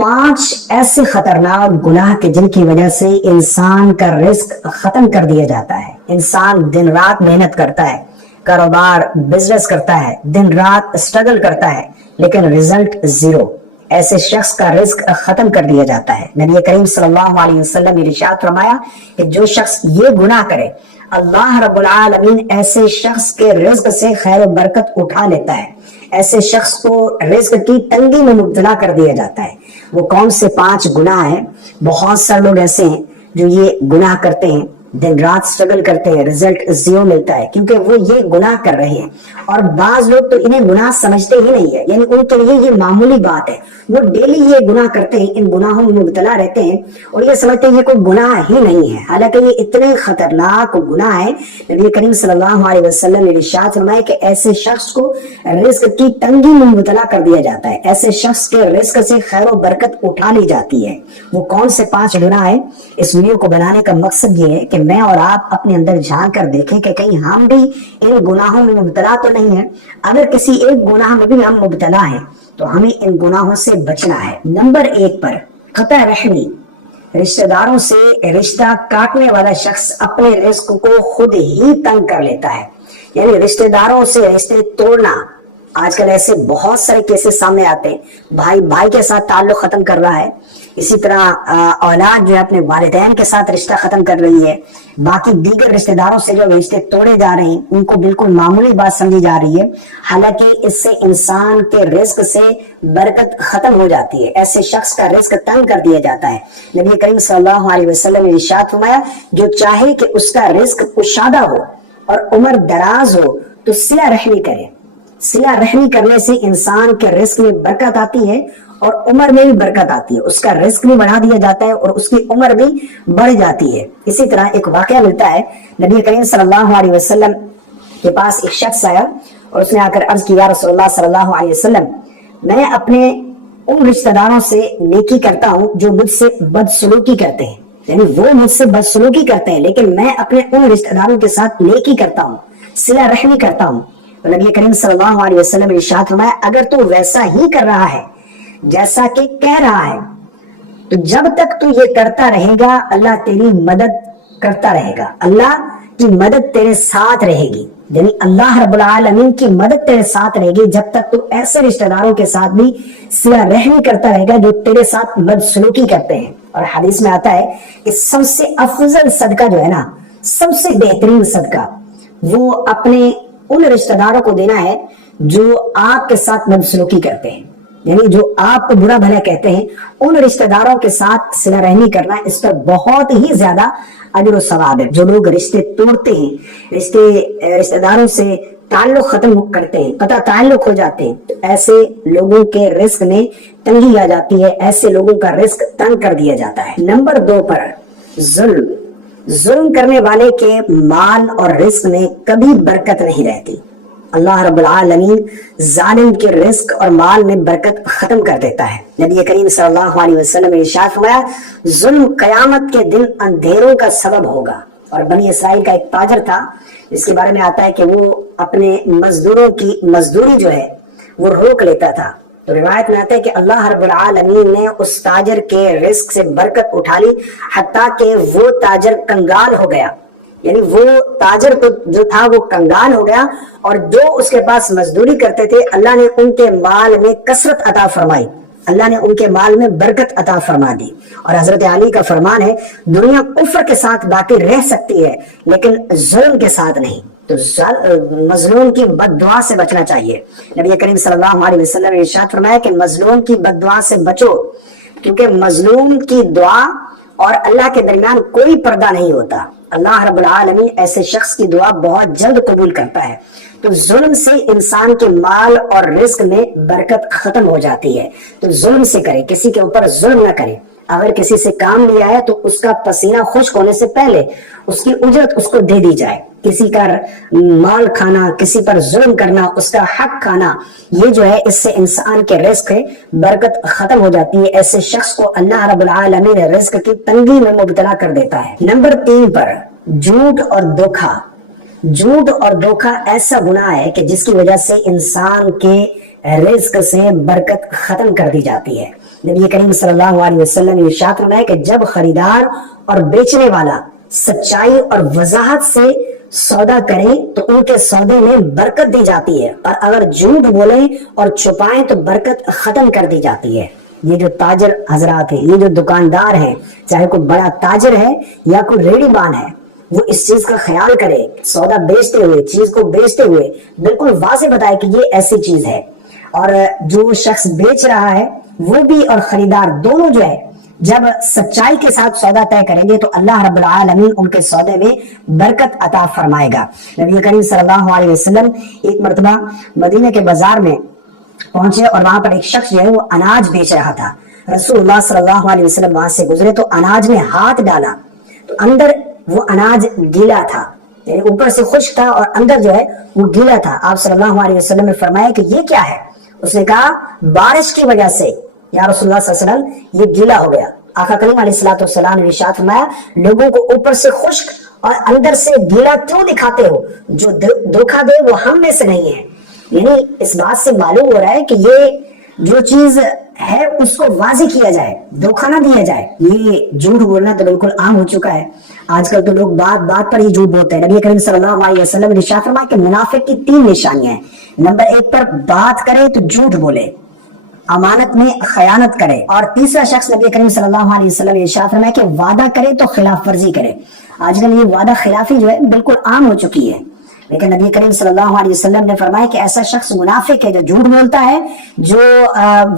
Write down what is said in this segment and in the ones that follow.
5 ایسے خطرناک گناہ کے جن کی وجہ سے انسان کا رزق ختم کر دیا جاتا ہے. انسان دن رات محنت کرتا ہے, کاروبار بزنس کرتا ہے, دن رات اسٹرگل کرتا ہے, لیکن رزلٹ زیرو. ایسے شخص کا رزق ختم کر دیا جاتا ہے. نبی کریم صلی اللہ علیہ وسلم نے ارشاد فرمایا کہ جو شخص یہ گناہ کرے, اللہ رب العالمین ایسے شخص کے رزق سے خیر و برکت اٹھا لیتا ہے. ایسے شخص کو رزق کی تنگی میں مبتلا کر دیا جاتا ہے. وہ کون سے 5 گناہ ہیں؟ بہت سارے لوگ ایسے ہیں جو یہ گناہ کرتے ہیں, دن رات سٹرگل کرتے ہیں, رزلٹ زیرو ملتا ہے کیونکہ وہ یہ گناہ کر رہے ہیں. اور بعض لوگ تو انہیں گناہ سمجھتے ہی نہیں ہے, یعنی ان کے لیے یہ معمولی بات ہے. وہ ڈیلی یہ گناہ کرتے ہیں, ان گناہوں میں مبتلا رہتے ہیں اور یہ سمجھتے ہیں یہ کوئی گناہ ہی نہیں ہے, حالانکہ یہ اتنے خطرناک گناہ ہے. نبی کریم صلی اللہ علیہ وسلم نے ارشاد فرمایا کہ ایسے شخص کو رزق کی تنگی میں مبتلا کر دیا جاتا ہے. ایسے شخص کے رزق سے خیر و برکت اٹھا لی جاتی ہے. وہ کون سے 5 گناہ ہیں؟ اس ویڈیو کو بنانے کا مقصد یہ ہے کہ میں اور آپ اپنے اندر جھانک کر دیکھیں کہ کہیں ہم بھی ان گناہوں میں مبتلا تو نہیں ہیں. اگر کسی ایک گناہ میں بھی ہم مبتلا ہیں تو ہمیں ان گناہوں سے بچنا ہے. نمبر 1 پر قطع رحمی, رشتہ داروں سے رشتہ کاٹنے والا شخص اپنے رزق کو خود ہی تنگ کر لیتا ہے. یعنی رشتہ داروں سے رشتے توڑنا. آج کل ایسے بہت سارے کیسز سامنے آتے ہیں, بھائی بھائی کے ساتھ تعلق ختم کر رہا ہے, اسی طرح اولاد جو ہے اپنے والدین کے ساتھ رشتہ ختم کر رہی ہے, باقی دیگر رشتہ داروں سے جو رشتے توڑے جا رہے ہیں ان کو بالکل معمولی بات سمجھی جا رہی ہے, حالانکہ اس سے انسان کے رزق سے برکت ختم ہو جاتی ہے. ایسے شخص کا رزق تنگ کر دیا جاتا ہے. نبی کریم صلی اللہ علیہ وسلم نے ارشاد فرمایا جو چاہے کہ اس کا رزق کشادہ ہو اور عمر دراز ہو تو صلہ رحمی کرے. صلہ رحمی کرنے سے انسان کے رزق میں برکت آتی ہے اور عمر میں بھی برکت آتی ہے. اس کا رزق بھی بڑھا دیا جاتا ہے اور اس کی عمر بھی بڑھ جاتی ہے. اسی طرح ایک واقعہ ملتا ہے, نبی کریم صلی اللہ علیہ وسلم کے پاس ایک شخص آیا اور اس نے آ کر عرض کی, یا رسول اللہ صلی اللہ علیہ وسلم, میں اپنے ان رشتہ داروں سے نیکی کرتا ہوں جو مجھ سے بدسلوکی کرتے ہیں. یعنی وہ مجھ سے بدسلوکی کرتے ہیں لیکن میں اپنے ان رشتہ داروں کے ساتھ نیکی کرتا ہوں, صلہ رحمی کرتا ہوں. تو نبی کریم صلی اللہ علیہ وسلم نے ارشاد فرمایا اگر تو ویسا ہی کر رہا ہے جیسا کہ کہہ رہا ہے تو جب تک تو یہ کرتا رہے گا اللہ تیری مدد کرتا رہے گا, اللہ کی مدد تیرے ساتھ رہے گی. یعنی اللہ رب العالمین کی مدد تیرے ساتھ رہے گی جب تک تو ایسے رشتہ داروں کے ساتھ بھی صلہ رحمی کرتا رہے گا جو تیرے ساتھ بدسلوکی کرتے ہیں. اور حدیث میں آتا ہے کہ سب سے افضل صدقہ جو ہے نا, سب سے بہترین صدقہ وہ اپنے ان رشتہ داروں کو دینا ہے جو آپ کے ساتھ بدسلوکی کرتے ہیں. یعنی جو آپ کو برا بھلا کہتے ہیں ان رشتہ داروں کے ساتھ صلہ رحمی کرنا, اس پر بہت ہی زیادہ اجر و ثواب ہے. جو لوگ رشتے توڑتے ہیں, رشتہ داروں سے تعلق ختم کرتے ہیں, قطع تعلق ہو جاتے ہیں, تو ایسے لوگوں کے رزق میں تنگی آ جاتی ہے, ایسے لوگوں کا رزق تنگ کر دیا جاتا ہے. نمبر 2 پر ظلم. ظلم کرنے والے کے مال اور رزق میں کبھی برکت نہیں رہتی. اللہ رب العالمین ظالم کے رزق اور مال میں برکت ختم کر دیتا ہے. نبی کریم صلی اللہ علیہ وسلم نے ارشاد فرمایا ظلم قیامت کے دن اندھیروں کا سبب ہوگا. اور بنی اسرائیل کا ایک تاجر تھا جس کے بارے میں آتا ہے کہ وہ اپنے مزدوروں کی مزدوری جو ہے وہ روک لیتا تھا. تو روایت میں آتا ہے کہ اللہ رب العالمین نے اس تاجر کے رزق سے برکت اٹھا لی حتیٰ کہ وہ تاجر کنگال ہو گیا. یعنی وہ تاجر جو تھا وہ کنگال ہو گیا, اور جو اس کے پاس مزدوری کرتے تھے اللہ نے ان کے مال میں کثرت عطا فرمائی, اللہ نے ان کے مال میں برکت عطا فرما دی. اور حضرت علی کا فرمان ہے دنیا کفر کے ساتھ باقی رہ سکتی ہے لیکن ظلم کے ساتھ نہیں. تو مظلوم کی بد دعا سے بچنا چاہیے. نبی کریم صلی اللہ علیہ وسلم نے ارشاد فرمایا کہ مظلوم کی بد دعا سے بچو, کیونکہ مظلوم کی دعا اور اللہ کے درمیان کوئی پردہ نہیں ہوتا. اللہ رب العالمین ایسے شخص کی دعا بہت جلد قبول کرتا ہے. تو ظلم سے انسان کے مال اور رزق میں برکت ختم ہو جاتی ہے. تو ظلم سے کرے, کسی کے اوپر ظلم نہ کرے. اگر کسی سے کام لیا ہے تو اس کا پسینہ خشک ہونے سے پہلے اس کی اجرت اس کو دے دی جائے. کسی کا مال کھانا, کسی پر ظلم کرنا, اس کا حق کھانا, یہ جو ہے اس سے انسان کے رزق ہے برکت ختم ہو جاتی ہے. ایسے شخص کو اللہ رب العالمین رزق کی تنگی میں مبتلا کر دیتا ہے. نمبر 3 پر جھوٹ اور دھوکہ. جھوٹ اور دھوکہ ایسا گناہ ہے کہ جس کی وجہ سے انسان کے رزق سے برکت ختم کر دی جاتی ہے. نبی کریم صلی اللہ علیہ وسلم نے ارشاد فرمایا کہ جب خریدار اور بیچنے والا سچائی اور وضاحت سے سودا کریں تو ان کے سودے میں برکت دی جاتی ہے، اور اگر جھوٹ بولیں اور چھپائیں تو برکت ختم کر دی جاتی ہے۔ یہ جو تاجر حضرات ہیں، یہ جو دکاندار ہیں، چاہے کوئی بڑا تاجر ہے یا کوئی ریڑی مان ہے، وہ اس چیز کا خیال کرے، سودا بیچتے ہوئے، چیز کو بیچتے ہوئے بالکل واضح بتائے کہ یہ ایسی چیز ہے، اور جو شخص بیچ رہا ہے وہ بھی اور خریدار دونوں جو ہے جب سچائی کے ساتھ سودا طے کریں گے تو اللہ رب العالمین ان کے سودے میں برکت عطا فرمائے گا۔ نبی کریم صلی اللہ علیہ وسلم ایک مرتبہ مدینہ کے بازار میں پہنچے اور وہاں پر ایک شخص جو ہے وہ اناج بیچ رہا تھا۔ رسول اللہ صلی اللہ علیہ وسلم وہاں سے گزرے تو اناج میں ہاتھ ڈالا تو اندر وہ اناج گیلا تھا، یعنی اوپر سے خشک تھا اور اندر جو ہے وہ گیلا تھا۔ آپ صلی اللہ علیہ وسلم نے فرمایا کہ یہ کیا ہے؟ اس نے کہا بارش کی وجہ سے یا رسول اللہ صلی اللہ علیہ وسلم یہ گیلا ہو گیا۔ آقا کریم علیہ الصلوۃ والسلام نے ارشاد فرمایا لوگوں کو اوپر سے خشک اور اندر سے گیلا کیوں دکھاتے ہو؟ جو دھوکہ دے وہ ہم میں سے نہیں ہے۔ یعنی اس بات سے معلوم ہو رہا ہے کہ یہ جو چیز ہے اس کو واضح کیا جائے، دھوکہ نہ دیا جائے۔ یہ جھوٹ بولنا تو بالکل عام ہو چکا ہے، آج کل تو لوگ بات بات پر ہی جھوٹ بولتے ہیں۔ نبی کریم صلی اللہ علیہ وسلم نے ارشاد فرمایا کہ منافق کی 3 نشانیاں ہیں۔ نمبر 1 پر بات کرے تو جھوٹ بولے، امانت میں خیانت کرے، اور تیسرا شخص نبی کریم صلی اللہ علیہ وسلم نے ارشاد فرمایا کہ وعدہ کرے تو خلاف ورزی کرے۔ آج کل یہ وعدہ خلافی جو ہے بالکل عام ہو چکی ہے، لیکن نبی کریم صلی اللہ علیہ وسلم نے فرمایا کہ ایسا شخص منافق ہے جو جھوٹ بولتا ہے، جو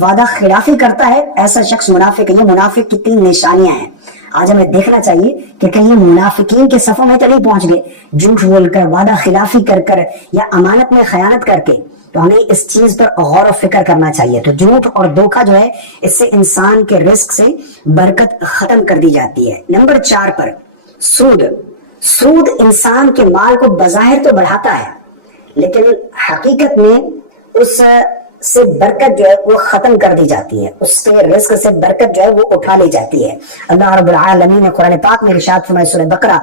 وعدہ خلافی کرتا ہے، ایسا شخص منافق ہے۔ یہ منافق کی 3 نشانیاں ہیں۔ آج ہمیں دیکھنا چاہیے کہ کہیں منافقین کے صفوں میں تو نہیں پہنچ گئے، جھوٹ بول کر، وعدہ خلافی کر کر یا امانت میں خیانت کر کے۔ تو ہمیں اس چیز پر غور و فکر کرنا چاہیے۔ تو جھوٹ اور دھوکہ جو ہے اس سے انسان کے رزق سے برکت ختم کر دی جاتی ہے۔ نمبر 4 پر سود۔ سود انسان کے مال کو بظاہر تو بڑھاتا ہے لیکن حقیقت میں اس سے برکت جو ہے وہ ختم کر دی جاتی ہے، اس سے رزق سے برکت جو ہے وہ اٹھا لی جاتی ہے۔ اللہ رب العالمین نے قرآن پاک میں ارشاد فرمایا سورہ بقرہ،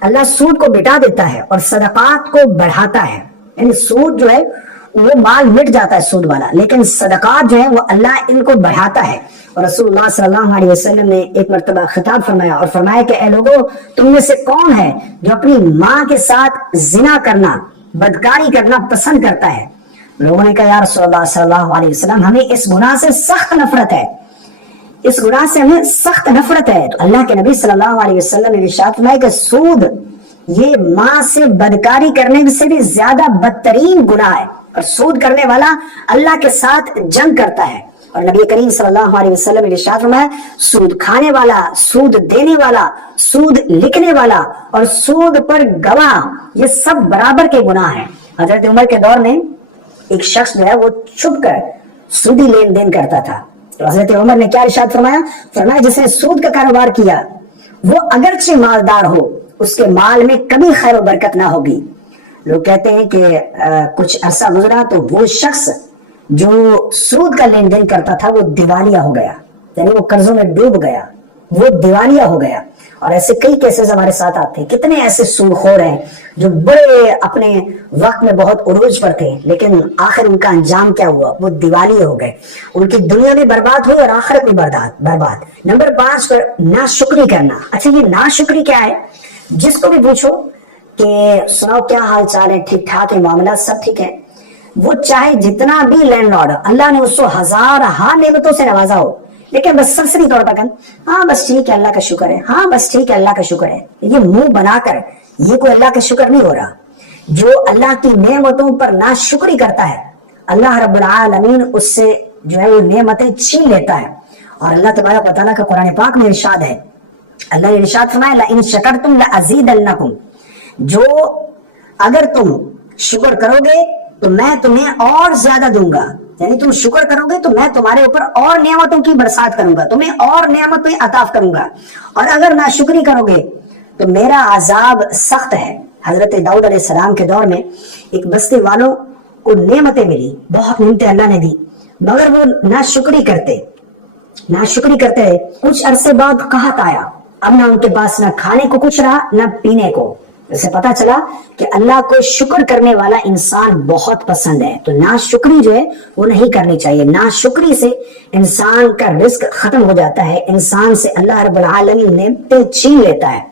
اللہ سود کو مٹا دیتا ہے اور صدقات کو بڑھاتا ہے۔ یعنی سود جو ہے وہ مال مٹ جاتا ہے سود والا، لیکن صدقات جو ہے وہ اللہ ان کو بڑھاتا ہے۔ اور رسول اللہ صلی اللہ علیہ وسلم نے ایک مرتبہ خطاب فرمایا اور فرمایا کہ اے لوگوں، تم میں سے کون ہے جو اپنی ماں کے ساتھ زنا کرنا، بدکاری کرنا پسند کرتا ہے؟ لوگوں نے کہا یا رسول اللہ صلی اللہ علیہ وسلم ہمیں اس گناہ سے سخت نفرت ہے، اس گناہ سے ہمیں سخت نفرت ہے۔ تو اللہ کے نبی صلی اللہ علیہ وسلم نے ارشاد فرمایا کہ سود یہ ماں سے بدکاری کرنے سے بھی زیادہ بدترین گناہ ہے، اور سود کرنے والا اللہ کے ساتھ جنگ کرتا ہے۔ اور نبی کریم صلی اللہ علیہ وسلم نے ارشاد فرمایا سود کھانے والا، سود دینے والا، سود لکھنے والا اور سود پر گواہ، یہ سب برابر کے گناہ ہیں۔ حضرت عمر کے دور میں ایک شخص جو ہے وہ چھپ کر سودی لین دین کرتا تھا، تو حضرت عمر نے کیا ارشاد فرمایا؟ فرمایا جس نے سود کا کاروبار کیا وہ اگرچہ مالدار ہو، اس کے مال میں کبھی خیر و برکت نہ ہوگی۔ لوگ کہتے ہیں کہ کچھ عرصہ گزرا تو وہ شخص جو سود کا لین دین کرتا تھا وہ دیوالیہ ہو گیا، یعنی وہ قرضوں میں ڈوب گیا، وہ دیوالیہ ہو گیا۔ اور ایسے کئی کیسز ہمارے ساتھ آتے ہیں، کتنے ایسے سود خور ہیں جو بڑے اپنے وقت میں بہت عروج پر تھے لیکن آخر ان کا انجام کیا ہوا؟ وہ دیوالیہ ہو گئے، ان کی دنیا بھی برباد ہوئی اور آخرت بھی برباد۔ نمبر 5 پر ناشکری کرنا۔ اچھا یہ ناشکری کیا ہے؟ جس کو بھی پوچھو کہ سناؤ کیا حال چال ہے، ٹھیک ٹھاک ہے، معاملات سب ٹھیک ہے، وہ چاہے جتنا بھی لینڈ لارڈ اللہ نے اس کو ہزار نعمتوں سے نوازا ہو لیکن بس سرسری طور پر ہاں بس ٹھیک ہے اللہ کا شکر ہے، ہاں بس ٹھیک ہے اللہ کا شکر ہے، یہ منہ بنا کر یہ کوئی اللہ کا شکر نہیں ہو رہا۔ جو اللہ کی نعمتوں پر ناشکری کرتا ہے اللہ رب العالمین اس سے جو ہے وہ نعمتیں چھین لیتا ہے۔ اور اللہ تبارک و تعالیٰ کا قرآن پاک میں ارشاد ہے، اللہ نے ارشاد فرمایا لئن شکرتم لازیدنکم، جو اگر تم شکر کرو گے تو میں تمہیں اور زیادہ دوں گا، یعنی تم شکر کرو گے تو میں تمہارے اوپر اور نعمتوں کی برسات کروں گا، تمہیں اور نعمتیں عطا کروں گا، اور اگر ناشکری کرو گے تو میرا عذاب سخت ہے۔ حضرت داؤد علیہ السلام کے دور میں ایک بستی والوں کو نعمتیں ملی، بہت نعمتیں اللہ نے دی، مگر وہ ناشکری کرتے کچھ عرصے بعد قحط آیا، اب نہ ان کے پاس نہ کھانے کو کچھ رہا نہ پینے کو، اسے پتا چلا کہ اللہ کو شکر کرنے والا انسان بہت پسند ہے، تو ناشکری جو ہے وہ نہیں کرنی چاہیے. ناشکری سے انسان کا رزق ختم ہو جاتا ہے، انسان سے اللہ رب العالمین نعمتیں چھین لیتا ہے.